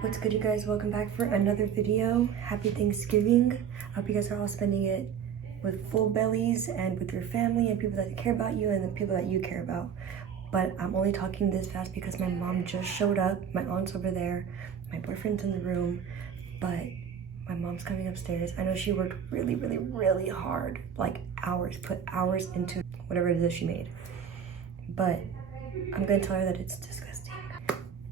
What's good, you guys? Welcome back for another video. Happy Thanksgiving. I hope you guys are all spending it with full bellies and with your family and people that care about you and the people that you care about. But I'm only talking this fast because my mom just showed up. My aunt's over there. My boyfriend's in the room. But my mom's coming upstairs. I know she worked really hard. Like hours. Put hours into whatever it is she made. But I'm gonna tell her that it's disgusting.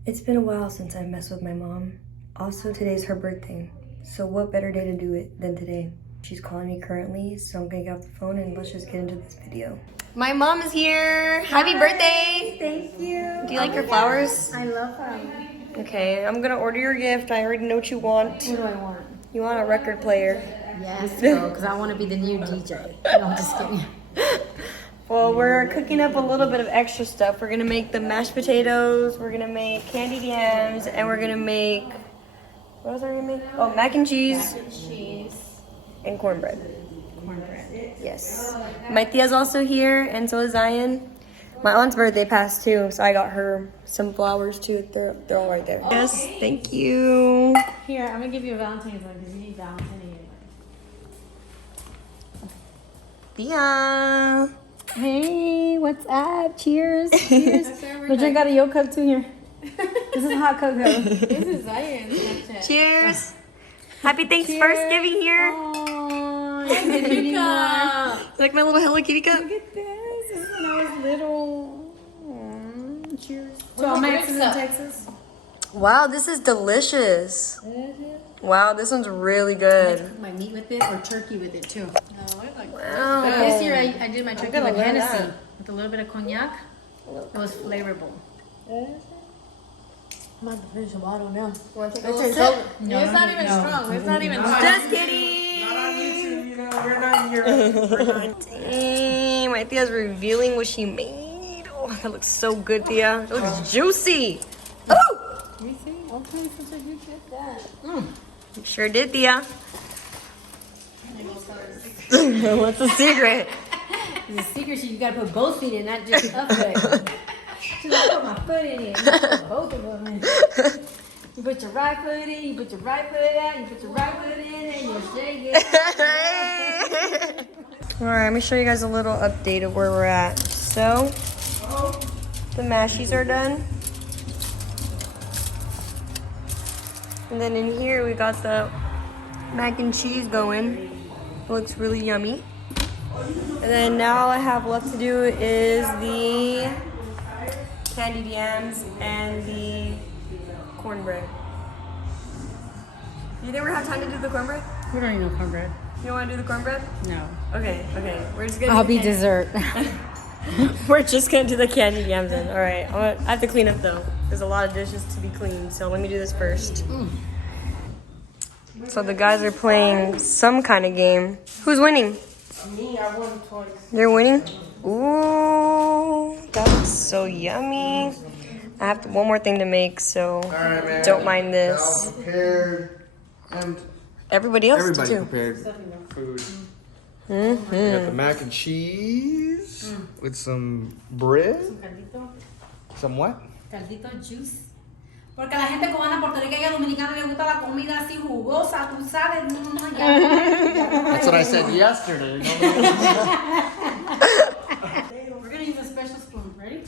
It's been a while since I messed with my mom. Also, today's her birthday. So what better day to do it than today? She's calling me currently, so I'm gonna get off the phone and let's just get into this video. My mom is here. Happy birthday. Thank you. Do you like your flowers? I love them. Okay, I'm gonna order your gift. I already know what you want. What do I want? You want a record player. Yes, girl, because I want to be the new DJ. No, I'm just kidding. Well, we're cooking up a little bit of extra stuff. We're gonna make the mashed potatoes, we're gonna make candied yams, and we're gonna make, what else are we gonna make? Oh, mac and cheese. Mac and cheese. And cornbread. Cornbread. Yes. My tia's also here, and so is Zion. My aunt's birthday passed too, so I got her some flowers too. They're all right there. Yes, thank you. Here, I'm going to give you a Valentine's one because you need Valentine anyway. Tia. Hey, what's up? Cheers. Cheers. We'll drink out of your cup too here. This is hot cocoa. This is Zion's. Cheers. Happy Thanksgiving here. Oh, kitty cup. Like my little Hello Kitty cup. Look at this. This is when I was little. Aww. Cheers. To all Maxes in Texas. Wow, this is delicious. Wow, this one's really good. I cook my meat with it or turkey with it too. No, I like Wow. But this year I did my turkey with learn Hennessy that. with a little bit of cognac. It was flavorful. I'm about to finish a bottle now. Want to take a little sip? No, it's not even strong. It's not even hot. Just kidding. Not on YouTube, you know, we're not here. Dang, my tia's revealing what she made. Oh, that looks so good, tia. It looks juicy. Oh! You see? Okay, such a good gift that. Sure did, tia. What's the secret? The secret is you gotta put both feet in, not just a foot. Should I put my foot in it? Put both of them in. You put your right foot in, you put your right foot out, you put your right foot in, and you shake it. Alright, let me show you guys a little update of where we're at. So, the mashies are done. And then in here we got the mac and cheese going. It looks really yummy. And then now all I have left to do is the candied yams and the cornbread. Do you think we're gonna have time to do the cornbread? We don't need no cornbread. You don't wanna do the cornbread? No. Okay. We're just gonna I'll do be the dessert. We're just gonna do the candied yams then. Alright, I have to clean up though. There's a lot of dishes to be cleaned, so let me do this first. So the guys are playing some kind of game. Who's winning? Me, I won twice. You're winning? Ooh, that looks so yummy. I have one more thing to make, so Alright, man. don't mind this. Now prepared. And Everybody else everybody too. prepared food. Mm-hmm. We got the mac and cheese with some bread. Some what? Caldito juice. Porque a la gente cubana, puertorriqueña y dominicana le gusta la comida así jugosa, tú sabes. That's what I said yesterday. We're gonna use a special spoon. Ready?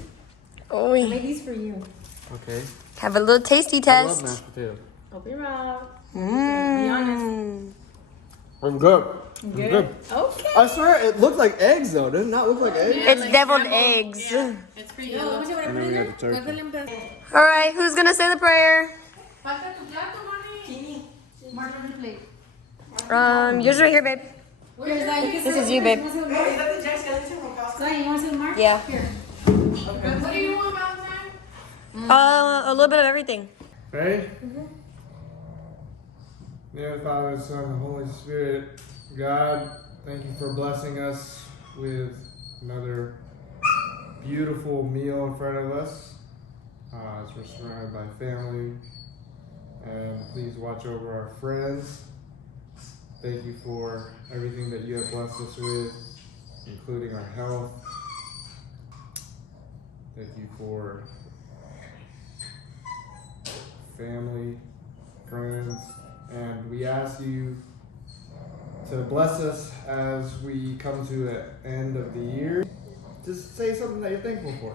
Oh, I made these for you. Okay. have a little tasty I love test. mashed potato. Open your mouth. Mmm. I'm good. I'm good. Okay. I swear it looks like eggs though. Does it not look like eggs? It's deviled eggs. It's pretty good. Let me see what I And put then in we there. got the turkey. All right, who's gonna say the prayer? Falta tu plato, mami. Mark on the plate. Yours right here, babe. Here's that. This is you, babe. Zion, you want to see the mark? Yeah. Here. What do you want, Valentine? A little bit of everything. Ready? Dear Father, Son, and Holy Spirit, God, thank you for blessing us with another beautiful meal in front of us. As we're surrounded by family, and please watch over our friends. Thank you for everything that you have blessed us with, including our health. Thank you for family, friends, and we ask you to bless us as we come to the end of the year. Just say something that you're thankful for.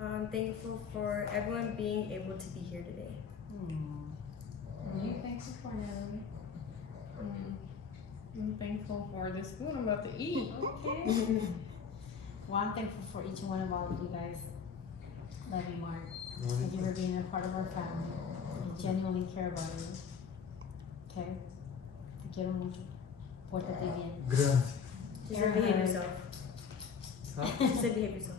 I'm thankful for everyone being able to be here today. What are you thankful for, Natalie? I'm thankful for this food I'm about to eat. Okay. Well, I'm thankful for each and one of all of you guys. Love you, Mark. Thank you for being a part of our family. We genuinely care about you. Okay? Te quiero mucho. Pórtate bien. Gracias. She said behave yourself. Huh? She said behave yourself.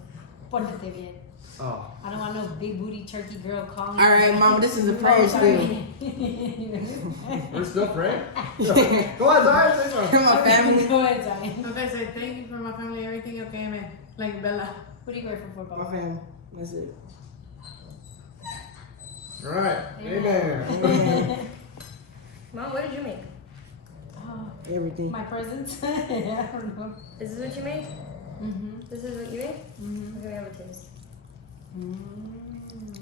Pórtate bien. Oh. I don't want no big booty turkey girl calling. All right, Mom, this is a prayer still. We're still praying? Go on, Zion, say something. My family. Go ahead, Zion. Okay, so thank you for my family, everything else came in. Like Bella. What are you grateful for, My Bob? family. That's it. All right. Amen. Mom, what did you make? Everything. My presents? I don't know. Is this what you made? Mm-hmm. This is what you made? Mm-hmm. Okay, we have a taste.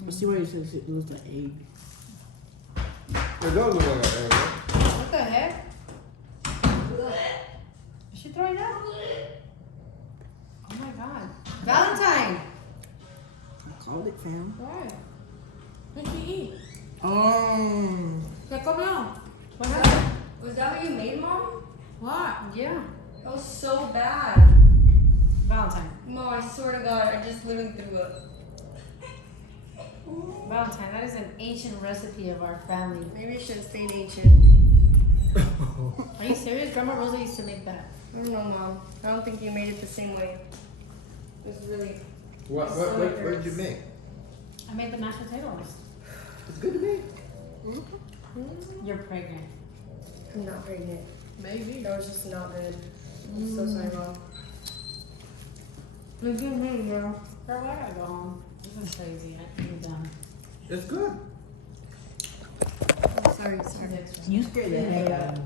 Let's see what it says. It was the egg. It does look like that, right? What the heck? Is she throwing up? Oh my god. Valentine! I called it, fam. What? What did you eat? Like, come on. What happened? Was that what you made, Mom? What? Yeah. That was so bad. Valentine. Mom, I swear to God, I just literally threw up. Valentine, that is an ancient recipe of our family. Maybe it should have stayed ancient. Are you serious? Grandma Rosa used to make that. I don't know, Mom. I don't think you made it the same way. It was really... What did you make? I made the mashed potatoes. It's good to me. You're pregnant. I'm not pregnant. Maybe. That was just not good. I'm so sorry, Mom. Look at me, girl. Girl, I gotta go home. This is crazy. I'm done. It's good. Sorry. You scared the heck out of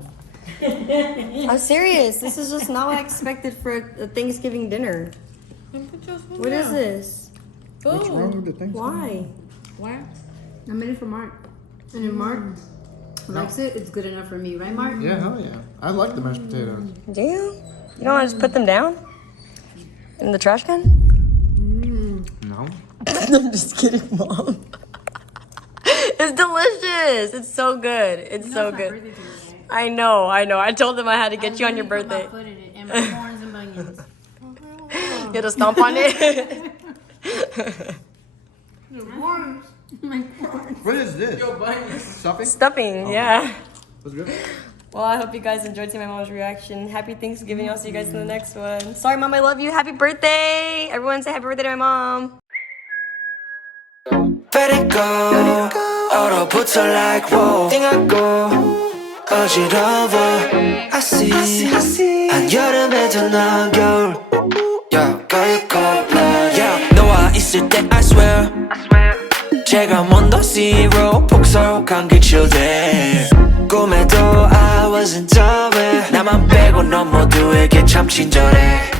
me. I'm serious. This is just not what I expected for a Thanksgiving dinner. What is this? What's wrong with the thing? Why? Why? I made it for Mark. And if Mark likes it, it's good enough for me. Right, Mark? Yeah, hell yeah. I like the mashed potatoes. Do you? You don't want to just put them down? In the trash can? No. I'm just kidding, Mom. It's delicious. It's so good. It's so good. I know. I told them I had to get you on your birthday. Put my foot in it and my corns and bunions. You had to stomp on it. What is this? Stuffing? Stuffing, yeah. That's good. Well, I hope you guys enjoyed seeing my mom's reaction. Happy Thanksgiving. I'll see you guys in the next one. Sorry, Mom, I love you. Happy birthday. Everyone say happy birthday to my mom. Let it go. 얼어붙어 like whoa. 띵하고 어지러워. I see. 한여름에도 넌 겨울. Yeah, girl, you cold blood. Yeah, 너와 있을 때 I swear. 제가 먼저 zero 폭설한 그 children. 꿈에도 I wasn't aware. 나만 빼고 넌 모두에게 참 친절해.